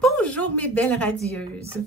Bonjour mes belles radieuses!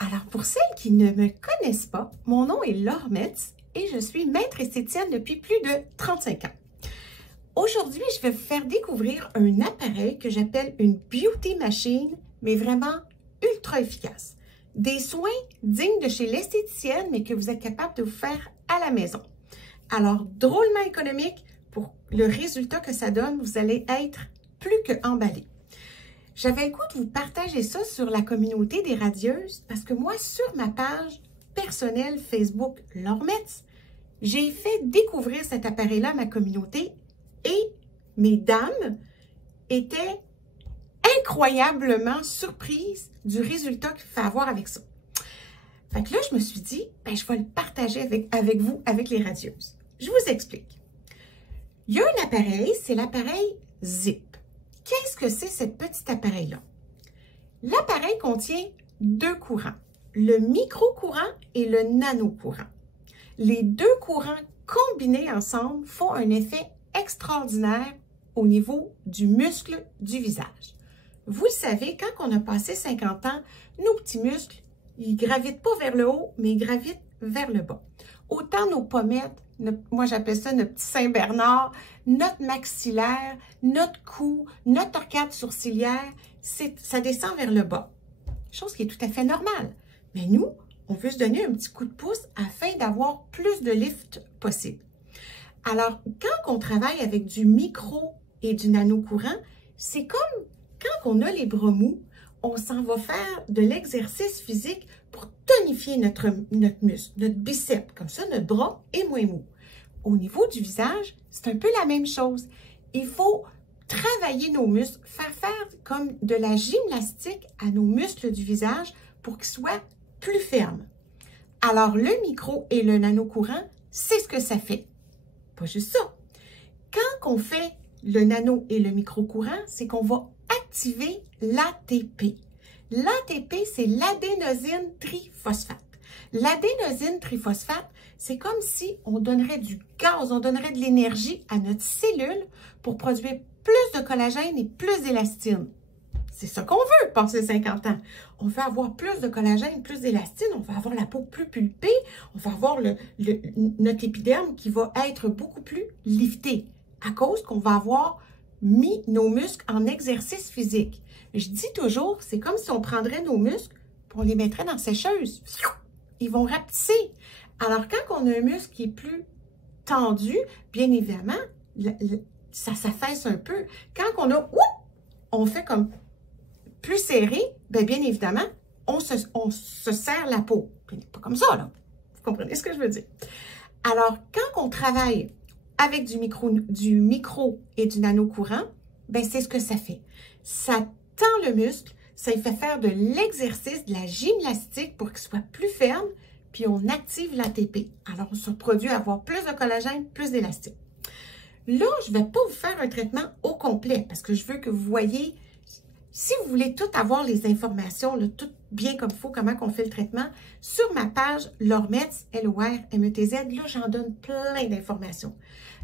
Alors pour celles qui ne me connaissent pas, mon nom est Laure Metz et je suis maître esthéticienne depuis plus de 35 ans. Aujourd'hui, je vais vous faire découvrir un appareil que j'appelle une beauty machine, mais vraiment ultra efficace. Des soins dignes de chez l'esthéticienne, mais que vous êtes capable de vous faire à la maison. Alors, drôlement économique, pour le résultat que ça donne, vous allez être plus que emballé. J'avais le goût de vous partager ça sur la communauté des radieuses parce que moi, sur ma page personnelle Facebook Laure Metz, j'ai fait découvrir cet appareil-là à ma communauté et mes dames étaient incroyablement surprises du résultat qu'il faut avoir avec ça. Fait que là, je me suis dit, ben, je vais le partager avec vous, avec les radieuses. Je vous explique. Il y a un appareil, c'est l'appareil Zip. Qu'est-ce que c'est ce petit appareil-là? L'appareil contient deux courants, le micro-courant et le nano-courant. Les deux courants combinés ensemble font un effet extraordinaire au niveau du muscle du visage. Vous le savez, quand on a passé 50 ans, nos petits muscles, ils gravitent pas vers le haut, mais ils gravitent vers le bas. Autant nos pommettes, moi j'appelle ça notre petit Saint-Bernard, notre maxillaire, notre cou, notre arcade sourcilière, ça descend vers le bas. Chose qui est tout à fait normale. Mais nous, on veut se donner un petit coup de pouce afin d'avoir plus de lift possible. Alors, quand on travaille avec du micro et du nano-courant, c'est comme quand on a les bras mous, on s'en va faire de l'exercice physique pour tonifier notre muscle, notre biceps. Comme ça, notre bras est moins mou. Au niveau du visage, c'est un peu la même chose. Il faut travailler nos muscles, faire comme de la gymnastique à nos muscles du visage pour qu'ils soient plus fermes. Alors, le micro et le nano-courant, c'est ce que ça fait. Pas juste ça. Quand on fait le nano et le micro-courant, c'est qu'on va activer l'ATP. L'ATP, c'est l'adénosine triphosphate. L'adénosine triphosphate, c'est comme si on donnerait du gaz, on donnerait de l'énergie à notre cellule pour produire plus de collagène et plus d'élastine. C'est ça qu'on veut, passer 50 ans. On veut avoir plus de collagène, plus d'élastine, on va avoir la peau plus pulpée, on va avoir notre épiderme qui va être beaucoup plus lifté à cause qu'on va avoir mis nos muscles en exercice physique. Je dis toujours, c'est comme si on prendrait nos muscles et on les mettrait dans la sécheuse. Ils vont rapetisser. Alors, quand on a un muscle qui est plus tendu, bien évidemment, ça s'affaisse un peu. Quand on fait comme plus serré, bien évidemment, on se serre la peau. Pas comme ça, là. Vous comprenez ce que je veux dire? Alors, quand on travaille avec du micro et du nano-courant, c'est ce que ça fait. Ça tend le muscle, ça lui fait faire de l'exercice, de la gymnastique pour qu'il soit plus ferme, puis on active l'ATP. Alors, on se produit à avoir plus de collagène, plus d'élastique. Là, je ne vais pas vous faire un traitement au complet parce que je veux que vous voyez, si vous voulez tout avoir les informations, là, tout bien comme il faut, comment on fait le traitement, sur ma page Laure Metz, L-O-R-M-E-T-Z, là, j'en donne plein d'informations.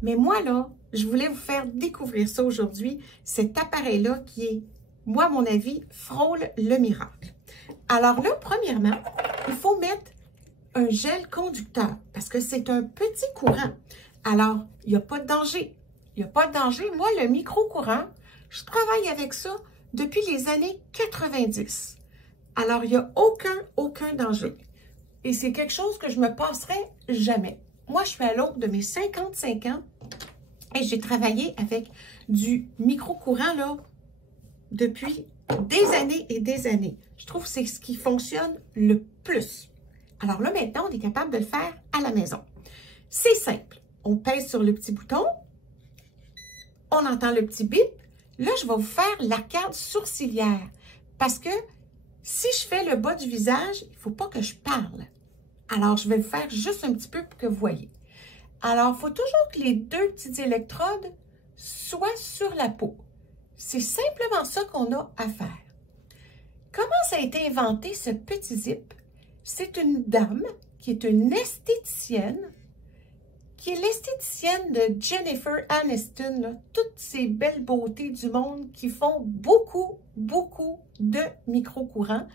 Mais moi, là, je voulais vous faire découvrir ça aujourd'hui, cet appareil-là qui est, moi, à mon avis, frôle le miracle. Alors là, premièrement, il faut mettre un gel conducteur parce que c'est un petit courant. Alors, il n'y a pas de danger. Il n'y a pas de danger. Moi, le micro-courant, je travaille avec ça depuis les années 90. Alors, il n'y a aucun danger. Et c'est quelque chose que je ne me passerai jamais. Moi, je suis à l'aube de mes 55 ans et j'ai travaillé avec du micro-courant là depuis des années et des années. Je trouve que c'est ce qui fonctionne le plus. Alors là, maintenant, on est capable de le faire à la maison. C'est simple. On pèse sur le petit bouton. On entend le petit bip. Là, je vais vous faire l'arcade sourcilière. Parce que si je fais le bas du visage, il ne faut pas que je parle. Alors, je vais vous faire juste un petit peu pour que vous voyez. Alors, il faut toujours que les deux petites électrodes soient sur la peau. C'est simplement ça qu'on a à faire. Comment ça a été inventé, ce petit zip? C'est une dame qui est une esthéticienne qui est l'esthéticienne de Jennifer Aniston, là, toutes ces belles beautés du monde qui font beaucoup, beaucoup de micro-courants.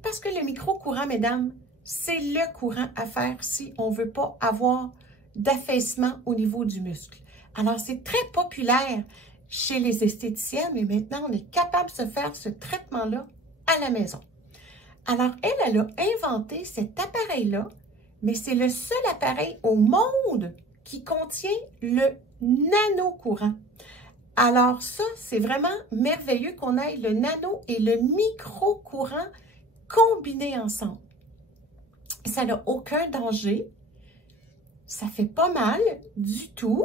Parce que le micro-courant, mesdames, c'est le courant à faire si on ne veut pas avoir d'affaissement au niveau du muscle. Alors, c'est très populaire chez les esthéticiennes, mais maintenant, on est capable de se faire ce traitement-là à la maison. Alors, elle a inventé cet appareil-là, mais c'est le seul appareil au monde qui contient le nano-courant. Alors ça, c'est vraiment merveilleux qu'on ait le nano et le micro-courant combinés ensemble. Ça n'a aucun danger, ça fait pas mal du tout,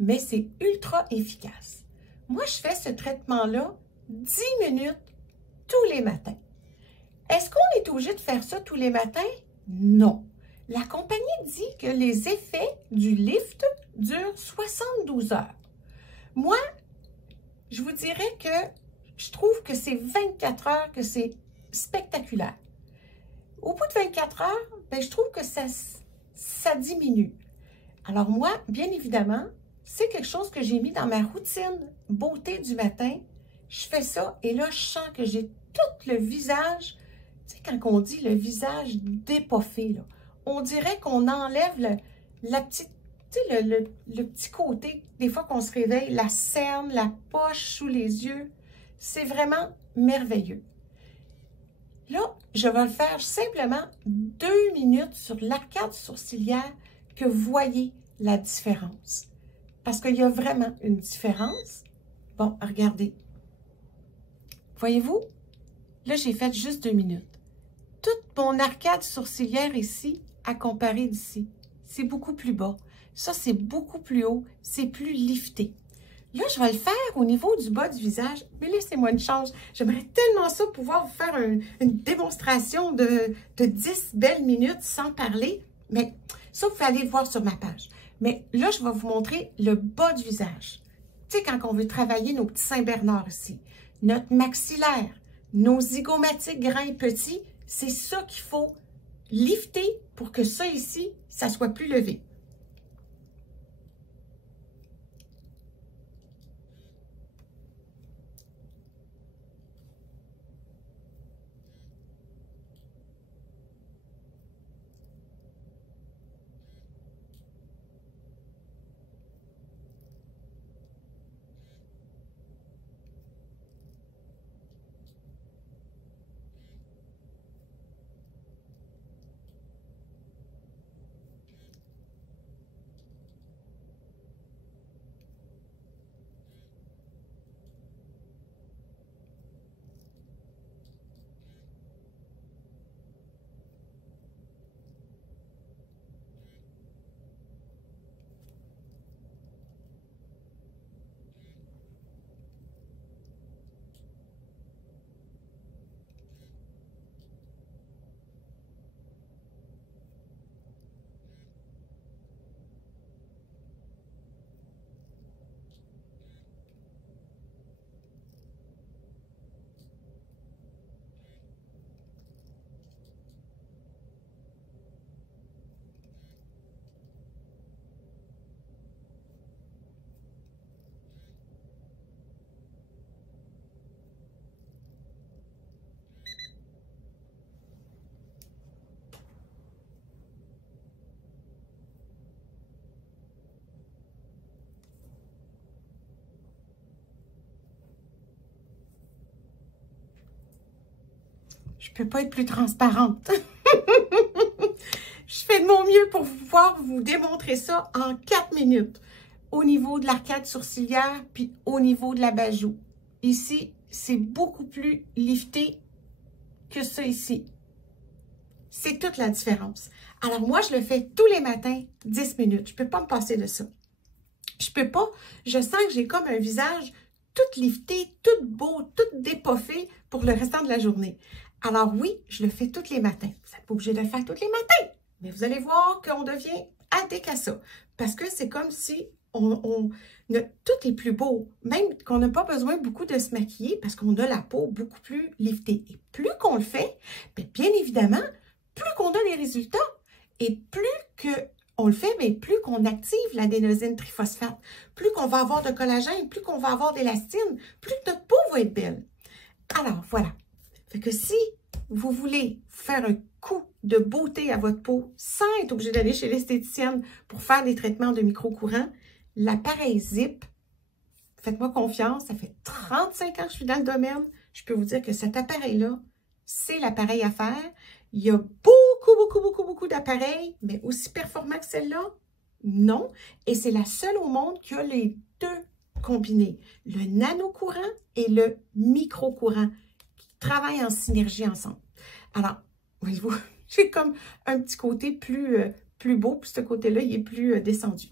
mais c'est ultra efficace. Moi, je fais ce traitement-là 10 minutes tous les matins. Est-ce qu'on est obligé de faire ça tous les matins? Non. La compagnie dit que les effets du lift durent 72 heures. Moi, je vous dirais que je trouve que c'est 24 heures que c'est spectaculaire. Au bout de 24 heures, ben, je trouve que ça diminue. Alors moi, bien évidemment, c'est quelque chose que j'ai mis dans ma routine beauté du matin. Je fais ça et là, je sens que j'ai tout le visage, tu sais, quand on dit le visage dépoffé, là, on dirait qu'on enlève la petite, tu sais, le petit côté, des fois qu'on se réveille, la cerne, la poche sous les yeux. C'est vraiment merveilleux. Là, je vais le faire simplement 2 minutes sur l'arcade sourcilière que vous voyez la différence. Parce qu'il y a vraiment une différence. Bon, regardez. Voyez-vous? Là, j'ai fait juste 2 minutes. Toute mon arcade sourcilière ici, à comparer d'ici, c'est beaucoup plus bas. Ça, c'est beaucoup plus haut. C'est plus lifté. Là, je vais le faire au niveau du bas du visage. Mais laissez-moi une chance. J'aimerais tellement ça pouvoir vous faire une démonstration de 10 belles minutes sans parler. Mais ça, vous pouvez aller le voir sur ma page. Mais là, je vais vous montrer le bas du visage. Tu sais, quand on veut travailler nos petits Saint-Bernard ici, notre maxillaire, nos zygomatiques grains petits, c'est ça qu'il faut lifter pour que ça ici, ça soit plus levé. Je ne peux pas être plus transparente. Je fais de mon mieux pour pouvoir vous démontrer ça en 4 minutes. Au niveau de l'arcade sourcilière, puis au niveau de la bajoue. Ici, c'est beaucoup plus lifté que ça ici. C'est toute la différence. Alors moi, je le fais tous les matins, 10 minutes. Je ne peux pas me passer de ça. Je peux pas. Je sens que j'ai comme un visage tout lifté, tout beau, tout dépoffé pour le restant de la journée. Alors oui, je le fais tous les matins. Vous n'êtes pas obligé de le faire tous les matins, mais vous allez voir qu'on devient addict à ça. Parce que c'est comme si tout est plus beau. Même qu'on n'a pas besoin beaucoup de se maquiller parce qu'on a la peau beaucoup plus liftée. Et plus qu'on le fait, bien évidemment, plus qu'on a des résultats et plus on le fait, mais plus qu'on active l'adénosine triphosphate, plus qu'on va avoir de collagène, plus qu'on va avoir d'élastine, plus notre peau va être belle. Alors, voilà. Fait que si vous voulez faire un coup de beauté à votre peau sans être obligé d'aller chez l'esthéticienne pour faire des traitements de micro-courants, l'appareil Zip, faites-moi confiance, ça fait 35 ans que je suis dans le domaine. Je peux vous dire que cet appareil-là, c'est l'appareil à faire. Il y a beaucoup d'appareils, mais aussi performants que celle-là, non. Et c'est la seule au monde qui a les deux combinés, le nano-courant et le micro-courant, qui travaillent en synergie ensemble. Alors, voyez-vous, j'ai comme un petit côté plus beau, puis ce côté-là, il est plus descendu.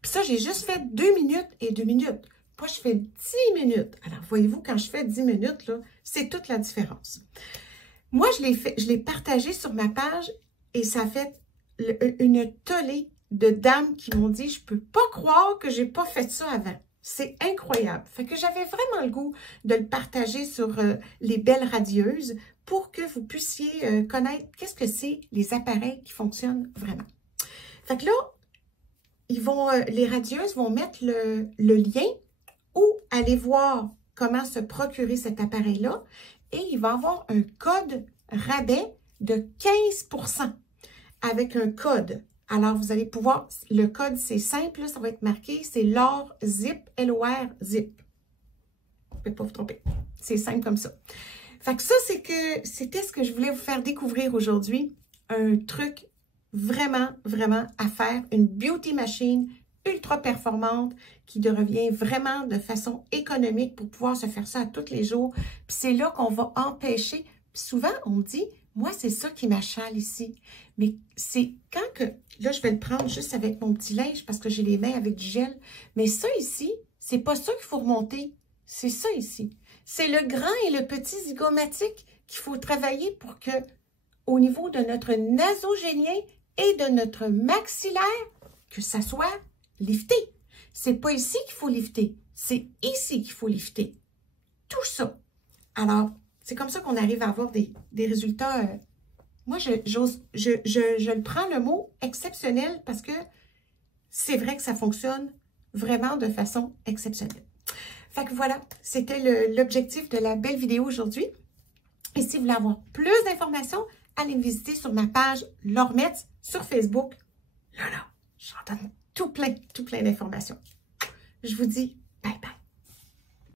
Puis ça, j'ai juste fait 2 minutes et 2 minutes. Moi, je fais 10 minutes. Alors, voyez-vous, quand je fais 10 minutes, là, c'est toute la différence. Moi, je l'ai partagé sur ma page et ça a fait une tollée de dames qui m'ont dit « Je peux pas croire que j'ai pas fait ça avant. » C'est incroyable. Fait que j'avais vraiment le goût de le partager sur les belles radieuses pour que vous puissiez connaître qu'est-ce que c'est les appareils qui fonctionnent vraiment. Fait que là, les radieuses vont mettre le lien ou aller voir comment se procurer cet appareil-là. Et il va avoir un code rabais de 15% avec un code. Alors, vous allez pouvoir, le code, c'est simple, là, ça va être marqué, c'est LOR ZIP, LOR ZIP. Vous ne pouvez pas vous tromper. C'est simple comme ça. Fait que ça, c'était ce que je voulais vous faire découvrir aujourd'hui. Un truc vraiment à faire. Une beauty machine ultra performante qui revient vraiment de façon économique pour pouvoir se faire ça à tous les jours. Puis c'est là qu'on va empêcher. Puis souvent, on me dit, moi, c'est ça qui m'achale ici. Mais c'est quand que, là, je vais le prendre juste avec mon petit linge parce que j'ai les mains avec du gel. Mais ça ici, c'est pas ça qu'il faut remonter. C'est ça ici. C'est le grand et le petit zygomatique qu'il faut travailler pour que, au niveau de notre nasogénien et de notre maxillaire, que ça soit lifté. C'est pas ici qu'il faut lifter, c'est ici qu'il faut lifter. Tout ça. Alors, c'est comme ça qu'on arrive à avoir des résultats. Moi, je prends le mot exceptionnel parce que c'est vrai que ça fonctionne vraiment de façon exceptionnelle. Fait que voilà, c'était l'objectif de la belle vidéo aujourd'hui. Et si vous voulez avoir plus d'informations, allez me visiter sur ma page Laure Metz sur Facebook. Là, j'en donne tout plein d'informations. Je vous dis